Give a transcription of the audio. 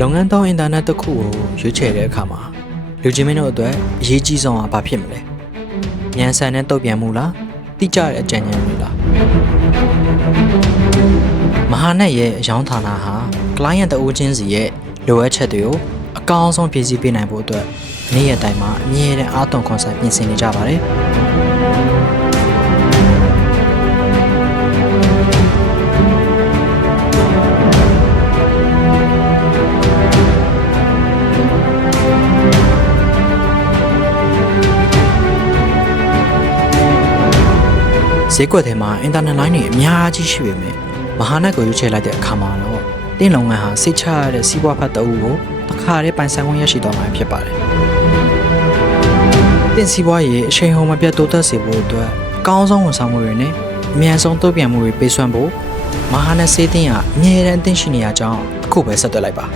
လုပ်ငန်းသုံးအင်တာနက်တစ်ခုကိုရွေးချယ်တဲ့အခါမှာလူချင်းမင်းတို့အတွက်အရေးကြီးဆုံးကဘာဖြစ်မလဲ။ဉာဏ်ဆန်တဲ့တုတ်ပြန်မှုလား။တိကျတဲ့အကြံဉာဏ်တွေလား။မဟာနက်ရဲ့အယောင်းဌာနဟာ client တဦးချင်းစီရဲ့လိုအပ်ချက်တွေကိုအကောင်းဆုံးဖြည့်ဆည်းပေးနိုင်ဖို့အတွက်နေ့ရက်တိုင်းမှာအမြဲတမ်းအားသွန်ခွန်စိုက်ပြင်ဆင်နေကြပါတယ်။ဈေးကွက်ထဲမှာအင်တာနက်လိုင်းတွေအများကြီးရှိပေမဲ့မဟာနက်ကိုရွေးချယ်လိုက်တဲ့အခါမှာတော့တင်းလုပ်ငန်းဟာစိတ်ချရတဲ့စီးပွားဖက်တအုပ်ကိုတစ်ခါတည်းပိုင်ဆိုင်ခွင့်ရရှိသွားမှာဖြစ်ပါတယ်။တင်းစီးပွားရေးအချိန်ဟုန်မပြတ်တိုးတက်စေဖို့အတွက်အကောင်းဆုံးဝန်ဆောင်မှုတွေနဲ့အမြန်ဆုံးတုံ့ပြန်မှုတွေပေးစွမ်းဖို့မဟာနက်စေးတင်းကအမြဲတမ်းအသင့်ရှိနေရကြောင်းအခုပဲဆက်သွယ်လိုက်ပါ။